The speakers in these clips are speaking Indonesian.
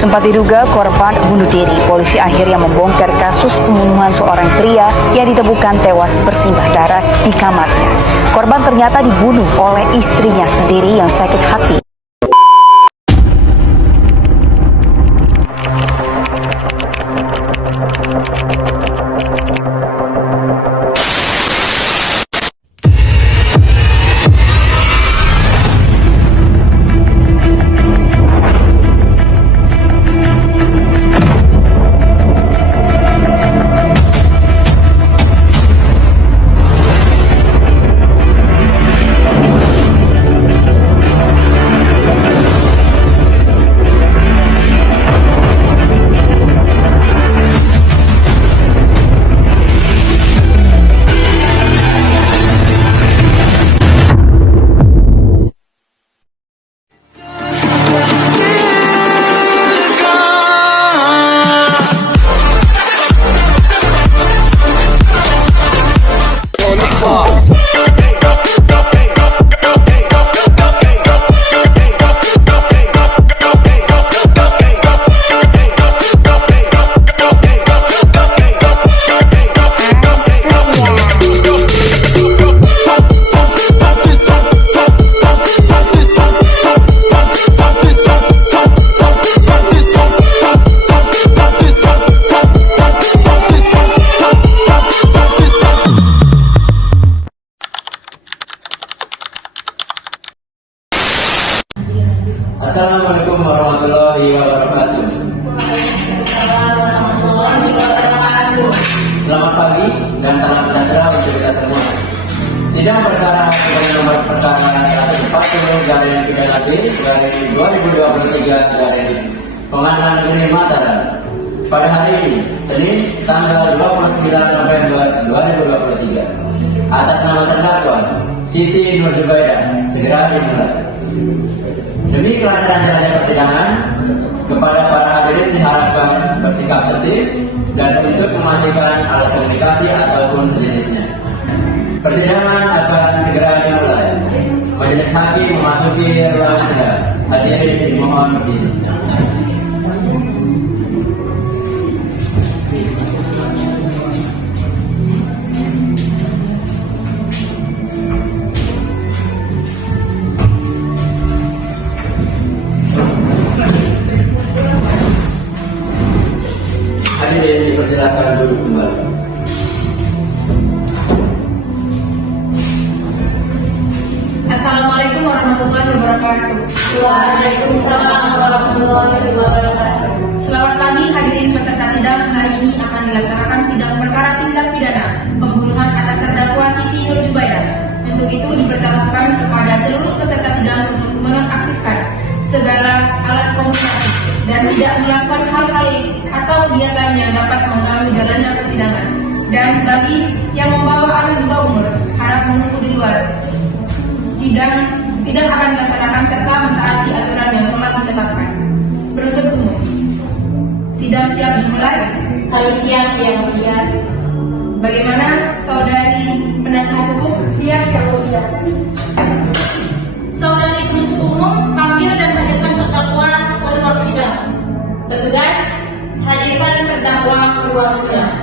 Sempat diduga korban bunuh diri, polisi akhirnya membongkar kasus pembunuhan seorang pria yang ditemukan tewas bersimbah darah di kamarnya. Korban ternyata dibunuh oleh istrinya sendiri yang sakit hati. Assalamualaikum warahmatullahi wabarakatuh. Selamat pagi dan salam sejahtera untuk kita semua. Sidang perkara dengan nomor perkara 140/3D/2023 Pengadilan Negeri Mataram pada hari ini, Senin, tanggal 29 November 2023, atas nama terdakwa Siti Nur Zubaidah segera dimulai. Demi kelancaran jalannya persidangan, kepada para hadirin diharapkan bersikap tertib dan untuk mematikan alat komunikasi ataupun sejenisnya. Persidangan akan segera dimulai. Majelis hakim memasuki ruang sidang. Hadirin dimohon berdiri. Hadirin dipersilakan duduk kembali. Assalamualaikum warahmatullahi wabarakatuh. Waalaikumsalam warahmatullahi wabarakatuh. Selamat pagi hadirin peserta sidang. Hari ini akan dilaksanakan sidang perkara tindak pidana pembunuhan atas terdakwa Siti Nur Zubaidah. Untuk itu dipertaruhkan kepada seluruh peserta sidang untuk menonaktifkan segala alat komunikasi dan tidak melakukan hal-hal atau kegiatan yang dapat mengganggu jalannya persidangan. Dan bagi yang membawa anak di bawah umur, harap menunggu di luar. Sidang akan dilaksanakan serta mentaati aturan yang telah ditetapkan. Penuntut umum, sidang siap dimulai? Kami siap yang mulia. Bagaimana saudari penasihat hukum? Siap yang mulia. Saudari penuntut umum, panggil dan hadirkan terdakwa ke ruang sidang. Petugas, hadirkan terdakwa ke ruang sidang.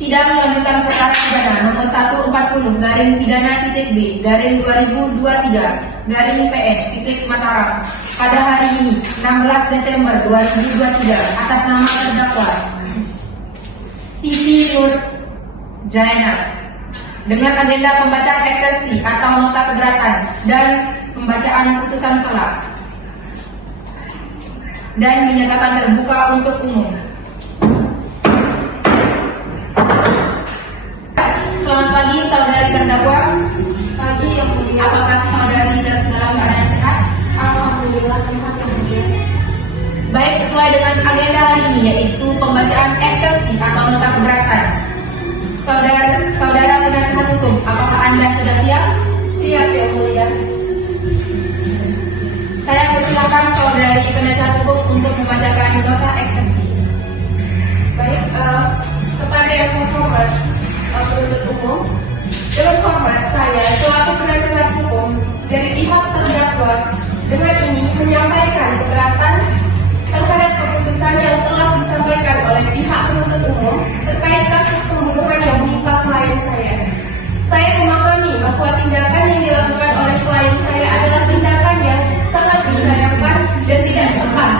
Sidang melanjutkan perkara pidana nomor 140/2023/PS Mataram pada hari ini 16 Desember 2023 atas nama terdakwa Siti Nur Zainab dengan agenda pembacaan eksepsi atau nota keberatan dan pembacaan putusan selah dan dinyatakan terbuka untuk umum. Selamat pagi saudari terdakwa. Pagi yang mulia. Apakah saudari dalam keadaan sehat? Alhamdulillah sehat yang mulia. Baik, sesuai dengan agenda hari ini yaitu pembacaan eksepsi atau nota keberatan. Saudara untuk membacakan nota eksepsi. Baik, kepada yang terhormat penuntut umum, dengan hormat saya selaku penasehat hukum dari pihak terdakwa dengan ini menyampaikan keberatan terhadap keputusan yang telah disampaikan oleh pihak penuntut umum terkait kasus pembunuhan yang menimpa klien saya. Saya memahami bahwa tindakan yang dilakukan oleh klien saya adalah tindakan yang sangat disayangkan dan tidak tepat.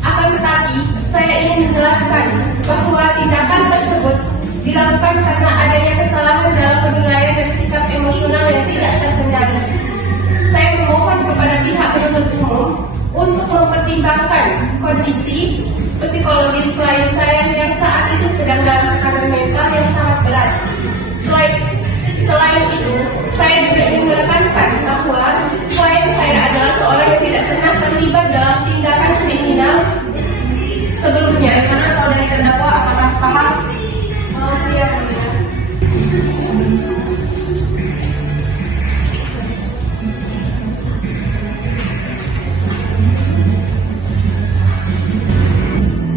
Akan tetapi, saya ingin menjelaskan bahwa tindakan tersebut dilakukan karena adanya kesalahan dalam penilaian dan sikap emosional yang tidak terkendali. Saya memohon kepada pihak penuntut umum untuk mempertimbangkan kondisi psikologis klien saya yang saat itu sedang dalam tekanan mental yang sangat berat. Selain itu, saya juga ingin menekankan bahwa klien saya adalah seorang yang tidak pernah terlibat dalam tindakan kriminal sebelumnya. Bagaimana saudari terdakwa, apakah paham? Ya.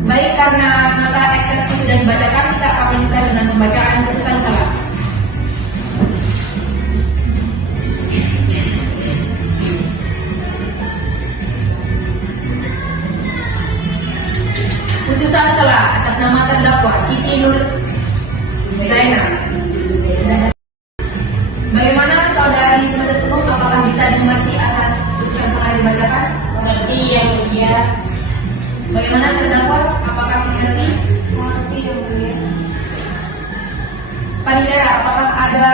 Baik, karena nota eksepsi sudah dibacakan, kita akan lanjutkan dengan pembacaan putusan salah. Putusan salah atas nama terdakwa Siti Nur Zainab. Bagaimana saudari penuntut umum, apakah bisa dimengerti atas putusan salah dibacakan? Mengerti yang mulia. Bagaimana terdakwa, apakah dimengerti? Mengerti yang mulia. Panitera, apakah ada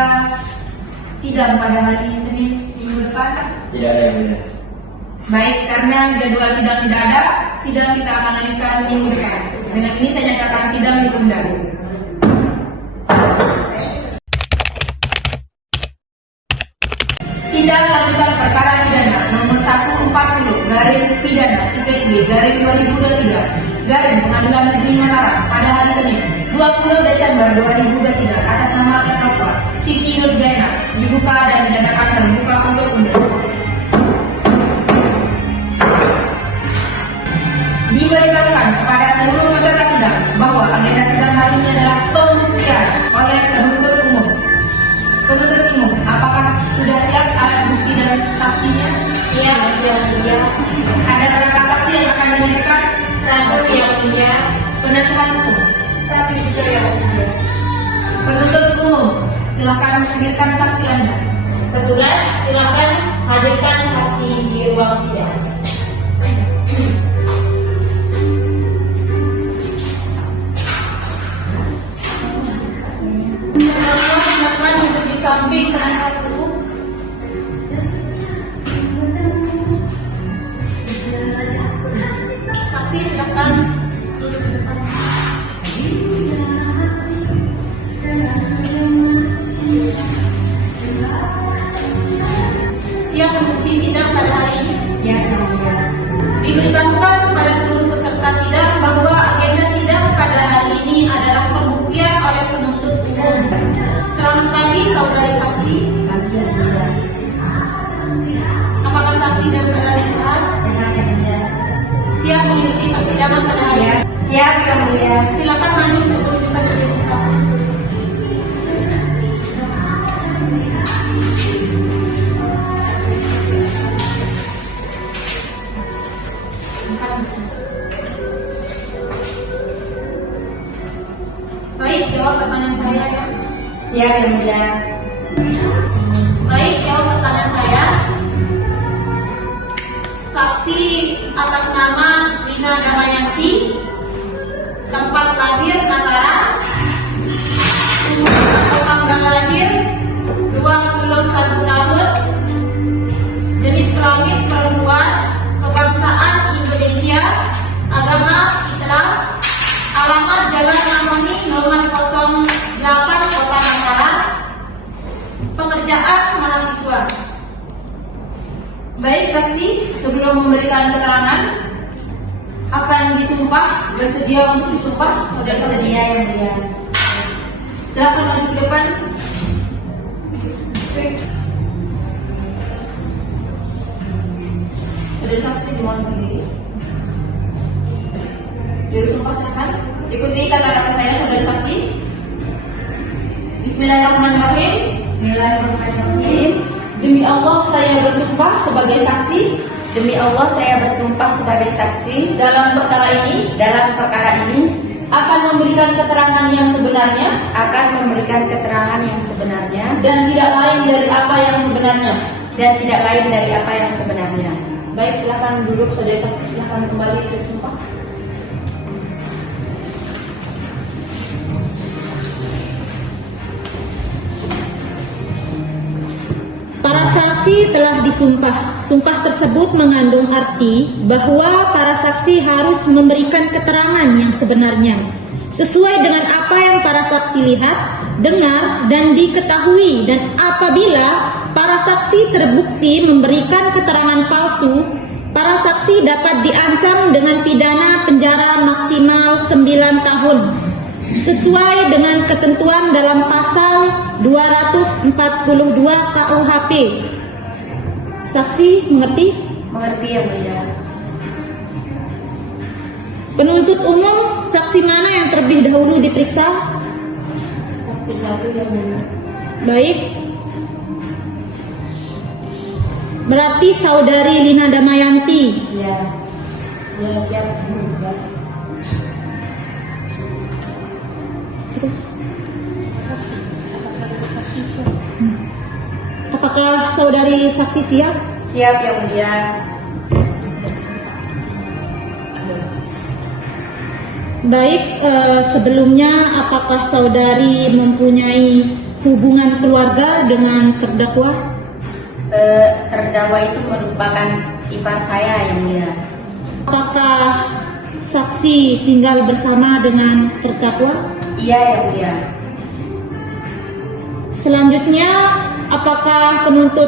sidang pada hari Senin minggu depan? Tidak ada yang mulia. Baik, karena jadwal sidang tidak ada, sidang kita akan lanjutkan minggu depan. Dengan ini saya nyatakan sidang ditunda. Sidang lanjutan perkara pidana nomor 140-pidana-B-2023 Pengadilan Negeri Mataram pada hari Senin 20 Desember 2023 atas nama terdakwa Siti Nur Zainab dibuka dan dinyatakan terbuka untuk umum. Diberitahukan kepada seluruh peserta sidang bahwa agenda sidang hari ini adalah pembuktian oleh penuntut umum. Penuntut umum, apakah sudah siap alat bukti dan saksinya? Siap yang mulia. Ada berapa saksi yang akan dihadirkan? Satu yang mulia. Penasehat hukum. Satu juga yang mulia. Penuntut umum, silakan hadirkan saksi Anda. Petugas, silakan hadirkan saksi di ruang sidang. Silakan duduk di samping penasehat hukum. Saksi silakan duduk di depan. Siap mengikuti sidang pada hari ini. Siap, Yang Mulia. Diberitahukan kepada seluruh peserta sidang bahwa agenda sidang pada hari ini adalah pembuktian oleh penuntut umum. Selamat pagi, saudari saksi. Pagi, Yang Mulia. Apakah saksi dan saudari sehat? Sehat, Yang Mulia. Siap mengikuti persidangan pada hari ini? Siap, Yang Mulia. Silakan maju untuk menunjukkan identitas. Baik, jawab pertanyaan saya ya. Siap, Yang Mulia. Baik, jawab pertanyaan saya. Saksi atas nama Lina Damayanti, tempat lahir Mataram, umur atau tanggal lahir 21 tahun, jenis kelamin perempuan, kebangsaan Indonesia, agama Islam, alamat Jalan Harmoni nomor 08 Kota Mataram, pekerjaan mahasiswa. Baik saksi, sebelum memberikan keterangan, akan disumpah, bersedia untuk disumpah? Sudah Bersedia, Yang Mulia. Silakan maju ke depan. Sudah saksi di mana berdiri? kakak saya, saudari saksi. Bismillahirrahmanirrahim. Bismillahirrahmanirrahim. Demi Allah saya bersumpah sebagai saksi Demi Allah saya bersumpah sebagai saksi dalam perkara ini dalam perkara ini akan memberikan keterangan yang sebenarnya akan memberikan keterangan yang sebenarnya dan tidak lain dari apa yang sebenarnya. Baik, silakan duduk saudari saksi, silakan kembali bersumpah. Para saksi telah disumpah. Sumpah tersebut mengandung arti bahwa para saksi harus memberikan keterangan yang sebenarnya sesuai dengan apa yang para saksi lihat, dengar, dan diketahui. Dan apabila para saksi terbukti memberikan keterangan palsu, para saksi dapat diancam dengan pidana penjara maksimal 9 tahun sesuai dengan ketentuan dalam pasal 242 KUHP. Saksi mengerti? Mengerti yang mulia. Penuntut umum, saksi mana yang terlebih dahulu diperiksa? Saksi satu yang mulia. Baik. Berarti saudari Lina Damayanti. Ya, ya siap. Terus. Apakah saudari saksi siap? Siap yang mulia. Baik, sebelumnya apakah saudari mempunyai hubungan keluarga dengan terdakwa? Terdakwa itu merupakan ipar saya yang mulia. Apakah saksi tinggal bersama dengan terdakwa? Iya yang mulia. Selanjutnya, apakah penuntut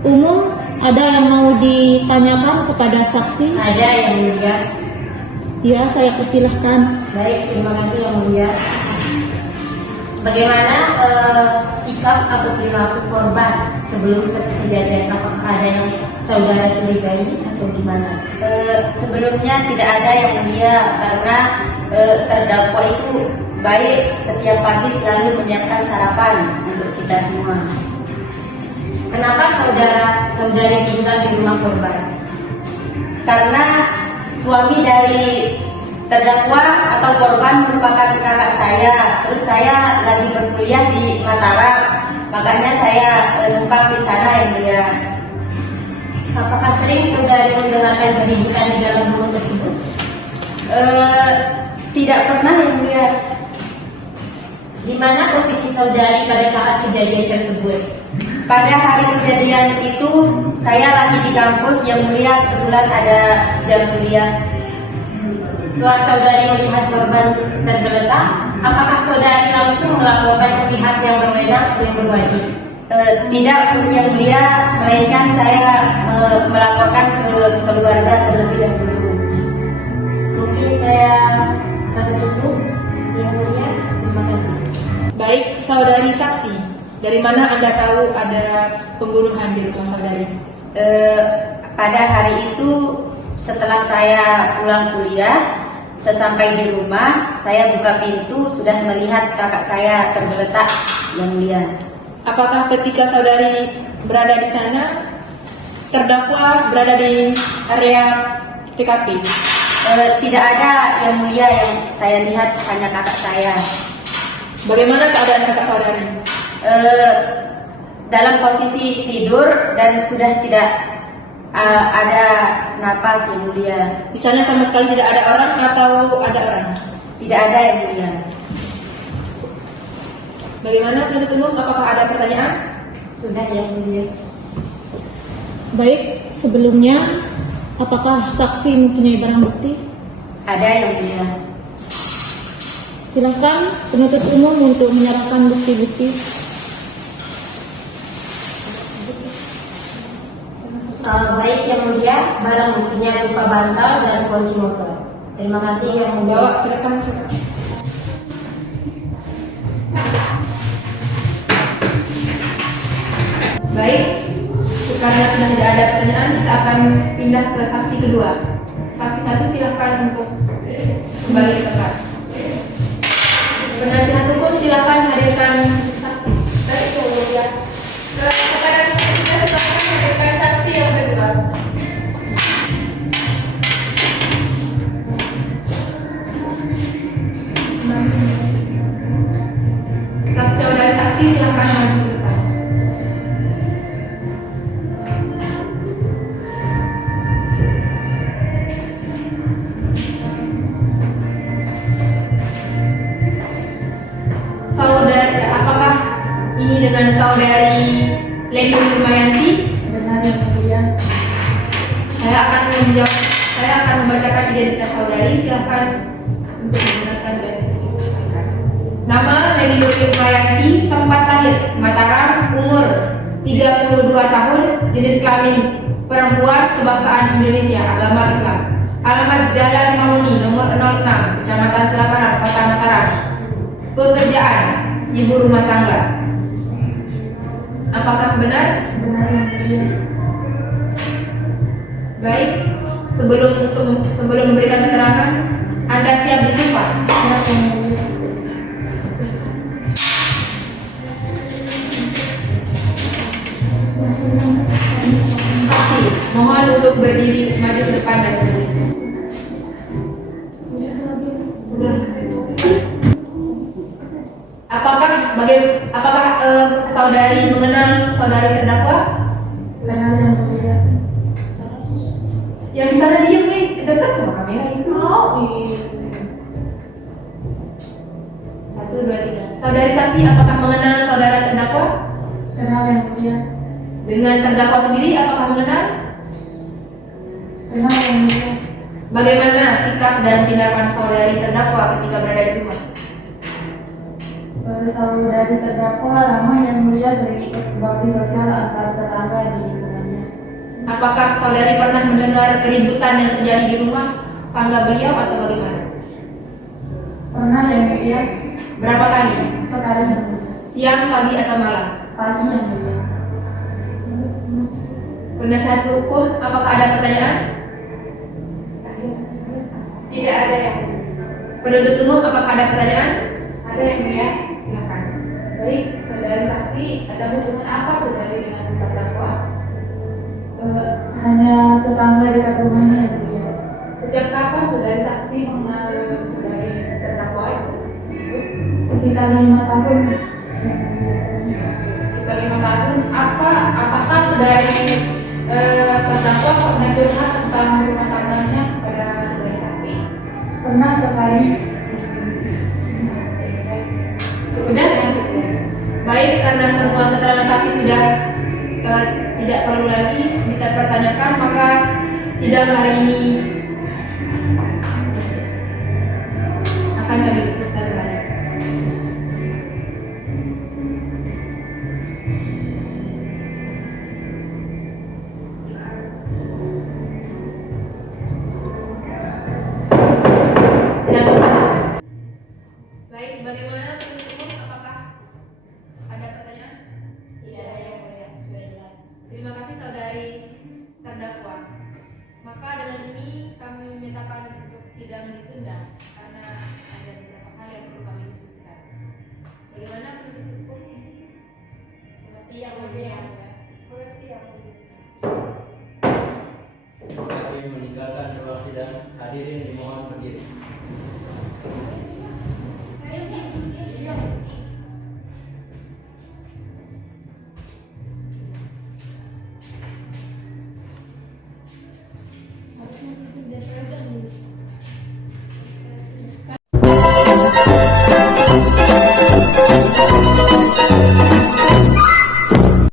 umum ada yang mau ditanyakan kepada saksi? Ada yang mulia. Ya, saya persilahkan. Baik, terima kasih yang mulia. Bagaimana sikap atau perilaku korban sebelum kejadian? Apakah ada yang saudara curigai atau gimana? Sebelumnya tidak ada yang mulia karena terdakwa itu baik, setiap pagi selalu menyiapkan sarapan untuk kita semua. Kenapa saudari tinggal di rumah korban? Karena suami dari terdakwa atau korban merupakan kakak saya, terus saya lagi berkuliah di Mataram, makanya saya numpang di sana yang mulia. Apakah sering saudari mendengarkan keributan di dalam rumah tersebut? Tidak pernah yang mulia. Di mana posisi saudari pada saat kejadian tersebut? Pada hari kejadian itu saya lagi di kampus yang mulia, kebetulan ada jam kuliah. Setelah saudari melihat korban tergeletak, apakah saudari langsung melaporkan ke pihak yang berwenang yang berwajib? Tidak yang mulia, melainkan saya melaporkan ke keluarga terlebih dahulu. Mungkin saya rasa cukup yang mulia. Terima kasih. Baik, saudari saksi, dari mana Anda tahu ada pembunuhan di rumah saudari? Pada hari itu setelah saya pulang kuliah, sesampai di rumah saya buka pintu sudah melihat kakak saya tergeletak yang mulia. Apakah ketika saudari berada di sana, terdakwa berada di area TKP? Tidak ada yang mulia, yang saya lihat hanya kakak saya. Bagaimana keadaan kakak saudari? Dalam posisi tidur dan sudah tidak ada napas yang mulia. Di sana sama sekali tidak ada orang atau ada orang? Tidak ada yang mulia. Bagaimana penuntut umum? Apakah ada pertanyaan? Sudah yang mulia. Baik, sebelumnya apakah saksi mempunyai barang bukti? Ada yang mulia. Silakan penuntut umum untuk menyerahkan bukti-bukti. Baik yang mulia, barang buktinya luka bantal dan kunci motor. Terima kasih yang mulia. Bawa ke depan. Baik, karena sudah tidak ada pertanyaan, kita akan pindah ke saksi kedua. Saksi satu silakan untuk kembali ke tempat. Penasihat hukum silakan hadirkan saksi. Baik, Yang Mulia. Kepada kita silakan hadirkan saksi yang kedua. Saudari saksi silakan maju ke depan. Saudari, apakah ini dengan saudari Leni Nurmayanti? Benar, Yang Mulia. Saya akan membacakan identitas saudari. Silakan untuk menggunakan dan disilakan. Nama Leni Nurmayanti, tempat lahir Mataram, umur 32 tahun, jenis kelamin perempuan, kebangsaan Indonesia, agama Islam. Alamat Jalan Mahuni nomor 06, Kecamatan Selakaran, Kota Mataram. Pekerjaan ibu rumah tangga. Apakah benar? Benar, Yang Mulia. Baik, sebelum memberikan keterangan, Anda siap disumpah? Siap, Yang Mulia. Saksi, mohon untuk berdiri, maju ke depan dan berdiri. Apakah saudari mengenal saudari terdakwa? Benar, Yang Mulia. Yang di sana diam, dekat sama kamera itu. Satu, dua, tiga. Saudari saksi, apakah mengenal saudara terdakwa? Benar, Yang Mulia. Dengan terdakwa sendiri, apakah mengenal? Benar, Yang Mulia. Bagaimana sikap dan tindakan saudari terdakwa ketika berada di rumah? Saudari terdakwa lama Yang Mulia sering ikut bakti sosial antar tetangga di lingkungannya. Apakah saudari pernah mendengar keributan yang terjadi di rumah tangga beliau atau bagaimana? Pernah, Yang Mulia. Berapa kali? Sekali, Yang Mulia. Siang, pagi, atau malam? Pagi, Yang Mulia. Penasihat hukum, apakah ada pertanyaan? Tidak ada, Yang Mulia. Penuntut umum, apakah ada pertanyaan? Ada, Yang Mulia. Silakan. Baik, saudari saksi, ada hubungan apa saudari dengan terdakwa? Hanya tetangga dekat rumahnya, Yang Mulia. Sejak kapan saudari saksi mengenal saudari terdakwa itu? Sekitar 5 tahun. Sekitar 5 tahun. Apakah saudari terdakwa pernah curhat tentang rumah tangganya kepada saudari saksi? Pernah sekali. Sudah? Baik, karena semua keterangan saksi sudah tidak perlu lagi dipertanyakan, maka sidang hari ini akan kami diskusikan kembali. Sidang kembali. Baik, bagaimana penuntut umum? Apakah ada pertanyaan? Tidak ada, Yang Mulia. Sudah jelas. Terima kasih saudari terdakwa. Maka dengan ini kami menyatakan untuk sidang ditunda karena ada beberapa hal yang perlu kami diskusikan. Bagaimana penuntut hukum? Mengerti, Yang Mulia. Mengerti, Yang Mulia. Kami meninggalkan ruang sidang. Hadirin dimohon berdiri.